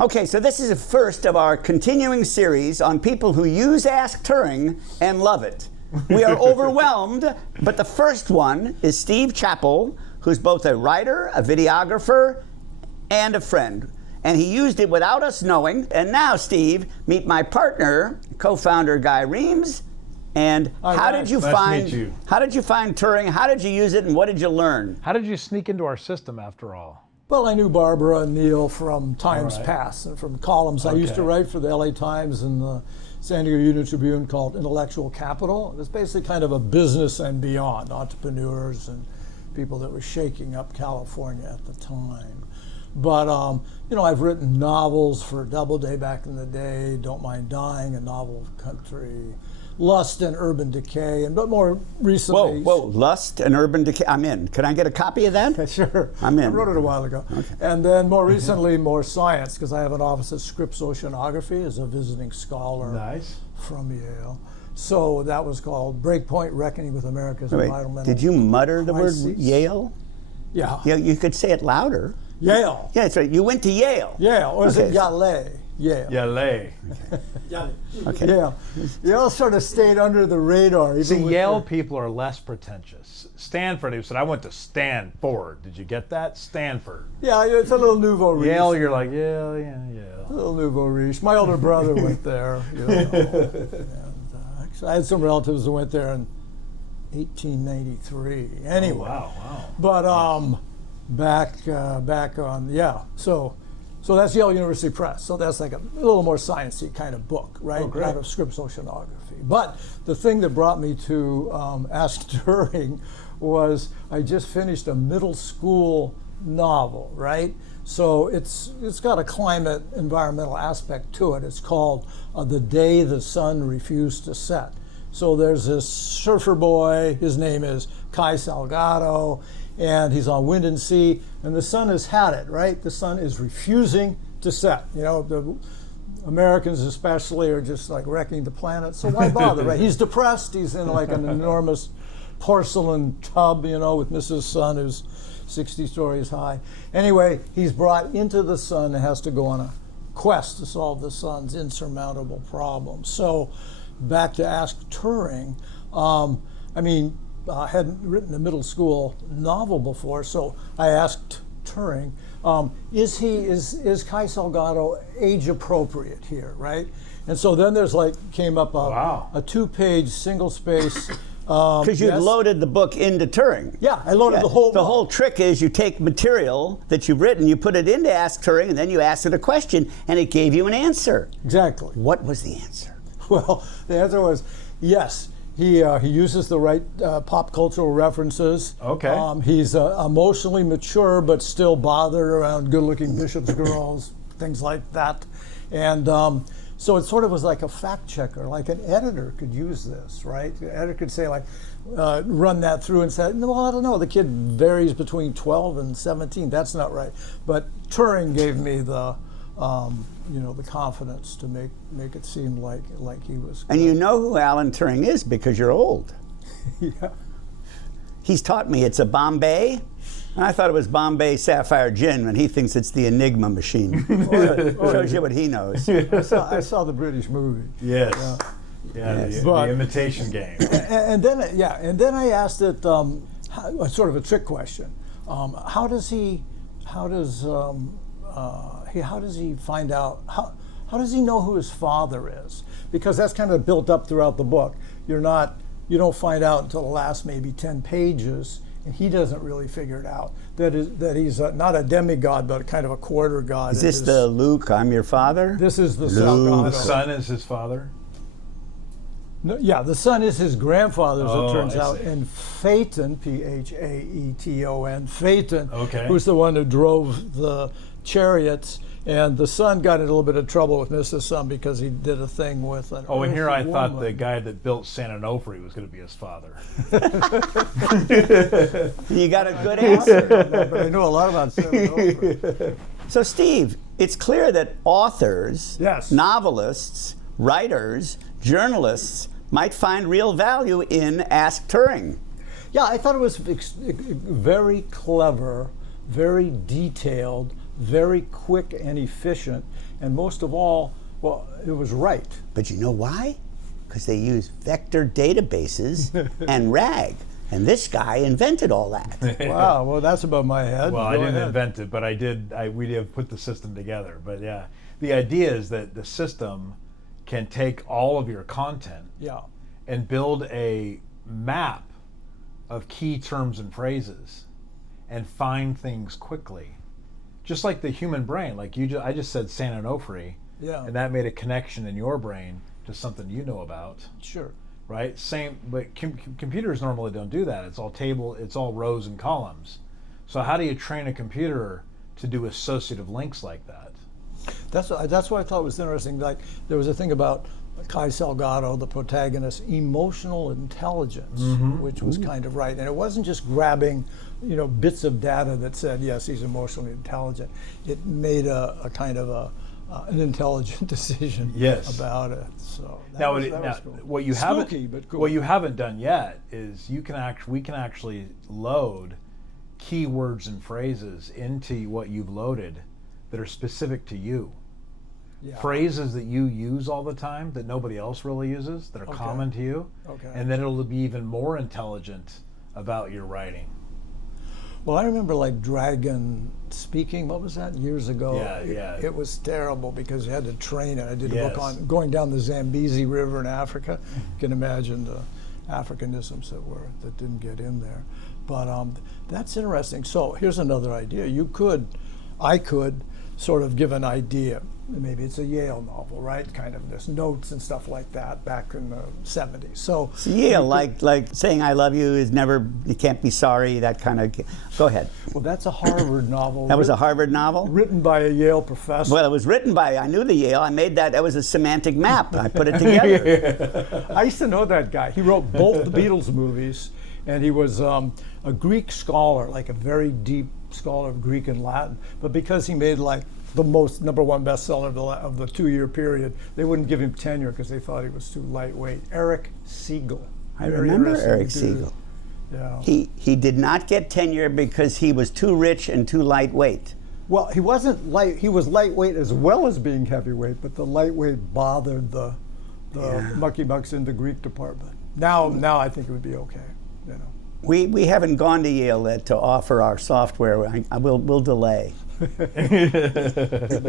Okay, so this is the first of our continuing series on people who use AskTuring and love it. We are overwhelmed, but the first one is Steve Chapple, who's both a writer, a videographer, and a friend. And he used it without us knowing. And now, Steve, meet my partner, co-founder Guy Reams. And how did you find Turing? How did you use it, and what did you learn? How did you sneak into our system after all? Well, I knew Barbara and Neil from times past and from columns. I used to write for the LA Times and the San Diego Union-Tribune called Intellectual Capital. It was basically kind of a business and beyond, entrepreneurs and people that were shaking up California at the time. But, you know, I've written novels for Doubleday back in the day, Don't Mind Dying, a novel of country, Lust and Urban Decay, but more recently... Whoa, Lust and Urban Decay, I'm in. Can I get a copy of that? Sure. I'm in. I wrote it a while ago. Okay. And then more recently, more science, because I have an office at Scripps Oceanography as a visiting scholar from Yale. So that was called Breakpoint: Reckoning with America's Environmental Did you mutter the word Yale? Yeah. Yeah, you could say it louder. Yale. Yeah, that's right. You went to Yale. Yale, or is it Yale? Yale. Yale. Okay. Yeah. Yale sort of stayed under the radar. See, Yale people are less pretentious. Stanford, who said, I went to Stanford. Did you get that? Stanford. Yeah, it's a little nouveau riche. Yale, you're like, yeah. A little nouveau riche. My older brother went there. You know, and, actually, I had some relatives that went there in 1893. Anyway. Oh, wow. But back on, So that's Yale University Press. So that's like a little more sciencey kind of book, right? Out of Scripps Oceanography. But the thing that brought me to AskTuring was I just finished a middle school novel, right? So it's got a climate environmental aspect to it. It's called The Day the Sun Refused to Set. So there's this surfer boy, his name is Kai Salgado, and he's on wind and sea, and the sun has had it, right? The sun is refusing to set. You know, the Americans especially are just like wrecking the planet, so why bother, right? He's depressed, he's in like an enormous porcelain tub, you know, with Mrs. Sun who's 60 stories high. Anyway, he's brought into the sun and has to go on a quest to solve the sun's insurmountable problems. So back to AskTuring, I hadn't written a middle school novel before, so I asked Turing, is Kai Salgado age appropriate here, right? And so then there's came up a 2-page single space. Because you'd loaded the book into Turing. Yeah, I loaded the whole book. The whole trick is you take material that you've written, you put it into AskTuring, and then you ask it a question, and it gave you an answer. Exactly. What was the answer? Well, the answer was yes. He uses the right pop cultural references. Okay. He's emotionally mature, but still bothered around good-looking bishop's girls, things like that. And so it sort of was like a fact checker, like an editor could use this, right? The editor could say run that through and say, no, well, I don't know, the kid varies between 12 and 17. That's not right. But Turing gave me the the confidence to make it seem like he was. And you know who Alan Turing is because you're old. Yeah. He's taught me it's a Bombay, and I thought it was Bombay Sapphire Gin, and he thinks it's the Enigma machine. Shows you what he knows. I saw the British movie. Yes. The imitation game. And then I asked it sort of a trick question. How does he find out, how does he know who his father is? Because that's kind of built up throughout the book. You don't find out until the last maybe 10 pages, and he doesn't really figure it out. That he's not a demigod, but kind of a quarter god. Is this the Luke, I'm your father? This is the Salgado. The son is his father? No, yeah, the son is his grandfather, as it turns out, and Phaeton, Phaeton, Phaeton, who's the one who drove the chariots, and the son got in a little bit of trouble with Mrs. Sun because he did a thing with an and here I woman. thought the guy that built San Onofre was going to be his father. You got a good answer. But I know a lot about San Onofre. So Steve, it's clear that authors, Yes. novelists, writers, journalists might find real value in AskTuring. Yeah, I thought it was very clever, very detailed, very quick and efficient, and most of all, well, it was right. But you know why? Because they use vector databases and RAG. And this guy invented all that. Wow, well, that's above my head. Well, Go I didn't ahead. invent it, but we did put the system together. But yeah, the idea is that the system can take all of your content Yeah. and build a map of key terms and phrases and find things quickly. Just like the human brain, like I just said San Onofre, Yeah. and that made a connection in your brain to something you know about, Sure. right? Same, but computers normally don't do that. It's all rows and columns. So how do you train a computer to do associative links like that? That's what I thought was interesting. Like there was a thing about Kai Salgado, the protagonist, emotional intelligence, which was kind of right. And it wasn't just grabbing, bits of data that said, yes, he's emotionally intelligent. It made a kind of an intelligent decision Yes. about it. So that Now, was cool. what you Spooky, but cool. what you haven't done yet is we can actually load keywords and phrases into what you've loaded that are specific to you. Yeah. Phrases that you use all the time that nobody else really uses, that are common to you, Okay. and then it'll be even more intelligent about your writing. Well, I remember like Dragon Speaking. What was that? Years ago. Yeah. It was terrible because you had to train it. I did a book Yes. on going down the Zambezi River in Africa. You can imagine the Africanisms that didn't get in there. But that's interesting. So here's another idea. I could sort of give an idea. Maybe it's a Yale novel, right? Kind of there's notes and stuff like that back in the 70s. So Yale, like saying I love you you can't be sorry, that kind of. Go ahead. well, that's a Harvard novel. That was a Harvard novel? written by a Yale professor. Well, it was written by, I knew the Yale, I made that was a semantic map. I put it together. I used to know that guy. He wrote both the Beatles movies, and he was a Greek scholar, like a very deep scholar of Greek and Latin. But because he made like the most #1 bestseller of the 2-year period, they wouldn't give him tenure because they thought he was too lightweight. Eric Siegel. I Very remember interesting Eric dude. Siegel. Yeah. He did not get tenure because he was too rich and too lightweight. Well, he wasn't light. He was lightweight as well as being heavyweight, but the lightweight bothered the mucky mucks in the Greek department. Now I think it would be okay. We haven't gone to Yale yet to offer our software. We'll delay. Make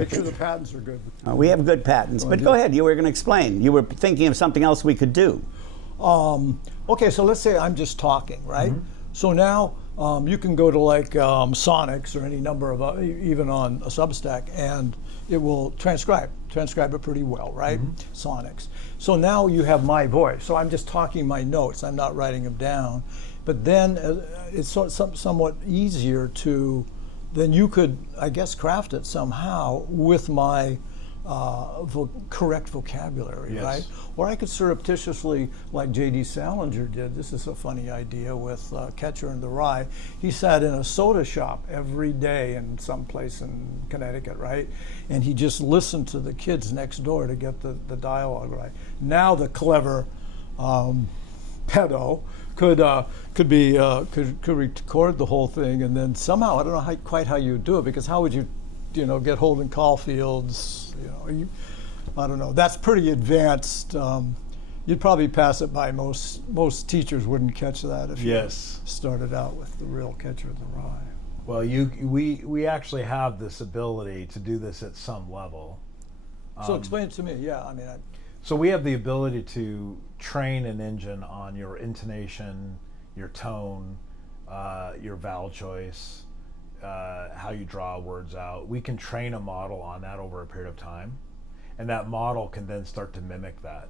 sure the patents are good. We have good patents, but go ahead. You were going to explain. You were thinking of something else we could do. Okay, so let's say I'm just talking, right? So now you can go to like Sonics or any number of, even on a Substack, and it will transcribe it pretty well, right? Sonics. So now you have my voice. So I'm just talking my notes. I'm not writing them down. But then it's somewhat easier to, then you could, I guess, craft it somehow with my correct vocabulary, Yes. right? Or I could surreptitiously, like J.D. Salinger did, this is a funny idea with Catcher in the Rye. He sat in a soda shop every day in some place in Connecticut, right? And he just listened to the kids next door to get the dialogue right. Now the clever pedo could record the whole thing, and then somehow, I don't know quite how you do it, because how would you get Holden Caulfield's, I don't know. That's pretty advanced. You'd probably pass it by. Most teachers wouldn't catch that if Yes. you started out with the real Catcher in the Rye. Well, we actually have this ability to do this at some level. So explain it to me. Yeah, I mean, So we have the ability to train an engine on your intonation, your tone, your vowel choice, how you draw words out. We can train a model on that over a period of time, and that model can then start to mimic that.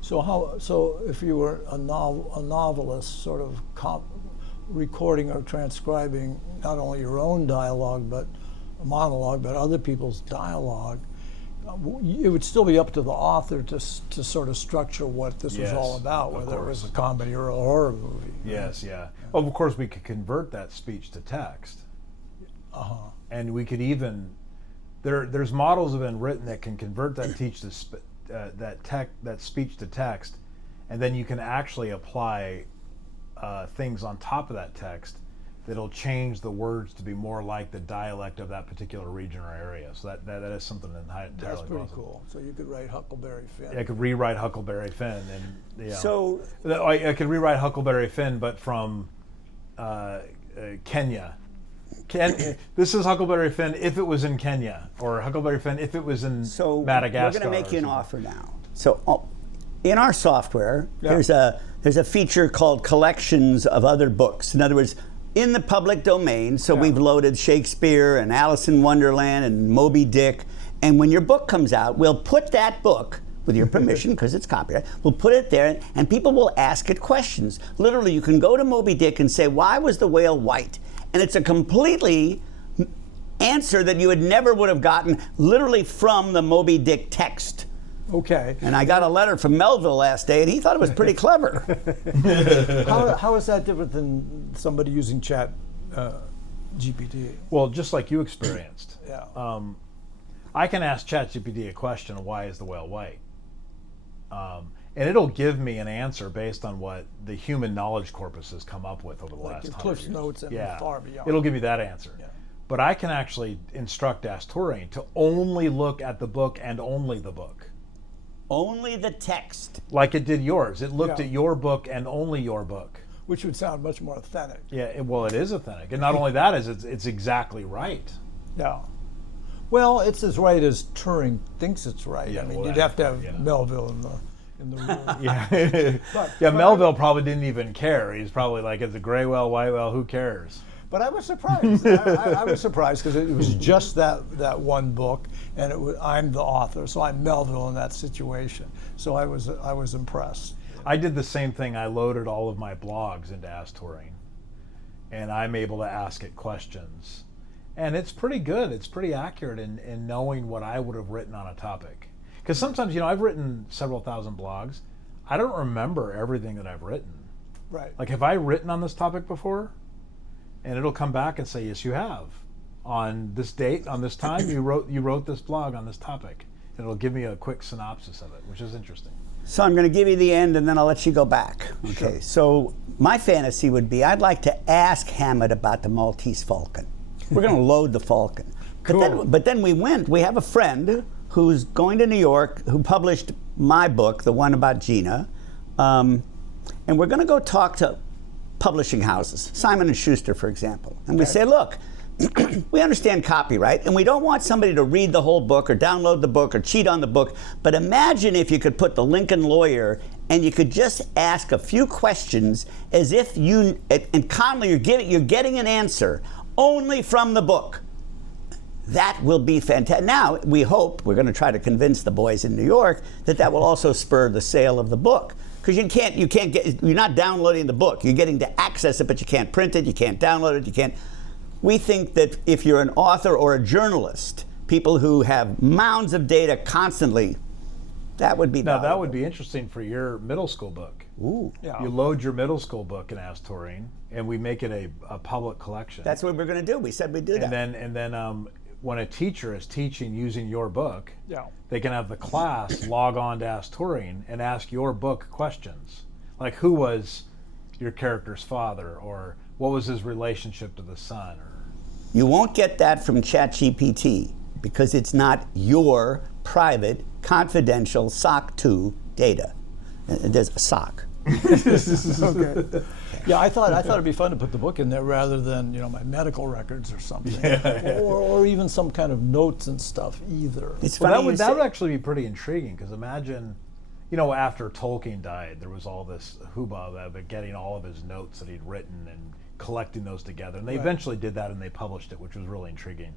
So if you were a novelist, sort of recording or transcribing not only your own dialogue, but monologue, but other people's dialogue, it would still be up to the author to sort of structure what this was Yes, all about, of whether it was a course. comedy or a horror movie. Yes, yeah. Well, of course, we could convert that speech to text, and we could even there's models that have been written that can convert that that speech to text, and then you can actually apply things on top of that text that'll change the words to be more like the dialect of that particular region or area. So that is something entirely That's pretty possible. cool. So you could write Huckleberry Finn. I could rewrite Huckleberry Finn, and So I could rewrite Huckleberry Finn, but from Kenya. This is Huckleberry Finn if it was in Kenya, or Huckleberry Finn if it was in Madagascar. We're going to make you an offer now. So in our software, there's a feature called collections of other books. In other words, in the public domain, so we've loaded Shakespeare and Alice in Wonderland and Moby Dick, and when your book comes out, we'll put that book, with your permission, because it's copyright, we'll put it there, and people will ask it questions. Literally, you can go to Moby Dick and say, why was the whale white? And it's a completely answer that you would have gotten literally from the Moby Dick text. Okay. And I got a letter from Melville last day, and he thought it was pretty clever. How is that different than somebody using Chat GPT? Well, just like you experienced. Yeah. I can ask ChatGPT a question, why is the whale white? And it'll give me an answer based on what the human knowledge corpus has come up with over the last 100 Cliff's years. Notes and far beyond. It'll give you that answer. Yeah. But I can actually instruct AskTuring to only look at the book and only the book. Only the text. Like it did yours. It looked at your book and only your book. Which would sound much more authentic. Yeah, it is authentic. And not only that, it's exactly right. Yeah. Well, it's as right as Turing thinks it's right. Yeah, I mean, well, you'd have to have Melville in the room. Yeah. Melville probably didn't even care. He's probably like, it's a gray whale, white whale, who cares? But I was surprised. I was surprised because it was just that one book, and I'm the author, so I'm Melville in that situation. So I was impressed. I did the same thing. I loaded all of my blogs into AskTuring, and I'm able to ask it questions. And it's pretty good. It's pretty accurate in knowing what I would have written on a topic. Because sometimes, I've written several thousand blogs. I don't remember everything that I've written. Right. Like, have I written on this topic before? And it'll come back and say, yes, you have. On this date, on this time, you wrote this blog on this topic. And it'll give me a quick synopsis of it, which is interesting. So I'm going to give you the end, and then I'll let you go back. Okay. Sure. So my fantasy would be, I'd like to ask Hammett about the Maltese falcon. We're going to load the falcon. Cool. But then we have a friend who's going to New York, who published my book, the one about Gina, and we're going to go talk to publishing houses, Simon & Schuster, for example. And we say, look, we understand copyright, and we don't want somebody to read the whole book or download the book or cheat on the book, but imagine if you could put the Lincoln Lawyer and you could just ask a few questions as if and calmly you're getting an answer only from the book. That will be fantastic. Now, we hope, we're going to try to convince the boys in New York that will also spur the sale of the book. Because you're not downloading the book. You're getting to access it, but you can't print it, you can't download it, you can't. We think that if you're an author or a journalist, people who have mounds of data constantly, that would be valuable. Now, that would be interesting for your middle school book. Ooh. Yeah. You load your middle school book in AskTuring, and we make it a public collection. That's what we're going to do. We said we'd do that. And then when a teacher is teaching using your book, they can have the class log on to AskTuring and ask your book questions. Like, who was your character's father, or what was his relationship to the son? Or you won't get that from ChatGPT because it's not your private, confidential SOC 2 data. There's a SOC. Okay. Yeah, I thought it'd be fun to put the book in there rather than my medical records or something, or even some kind of notes and stuff either. It's well, funny that would actually be pretty intriguing, because imagine, after Tolkien died, there was all this hubbub about getting all of his notes that he'd written and collecting those together, and they eventually did that and they published it, which was really intriguing.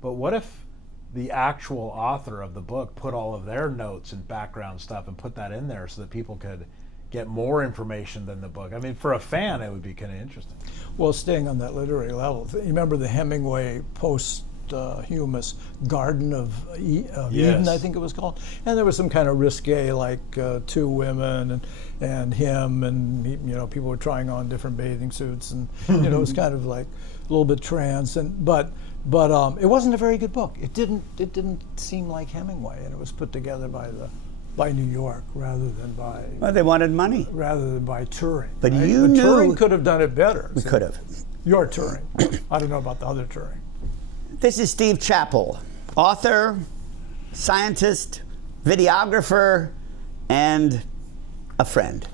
But what if the actual author of the book put all of their notes and background stuff and put that in there so that people could get more information than the book? I mean, for a fan, it would be kind of interesting. Well, staying on that literary level, you remember the Hemingway posthumous Garden of Eden, I think it was called? And there was some kind of risque, like two women and him, and people were trying on different bathing suits, and it was kind of like a little bit trance, but it wasn't a very good book. It didn't seem like Hemingway, and it was put together by New York rather than by. Well, they wanted money. Rather than by Turing. But right? you knew Turing could have done it better. We could have. your Turing. I don't know about the other Turing. This is Steve Chapple, author, scientist, videographer, and a friend.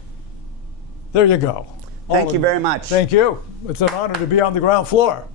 There you go. Thank you very much. Thank you. It's an honor to be on the ground floor.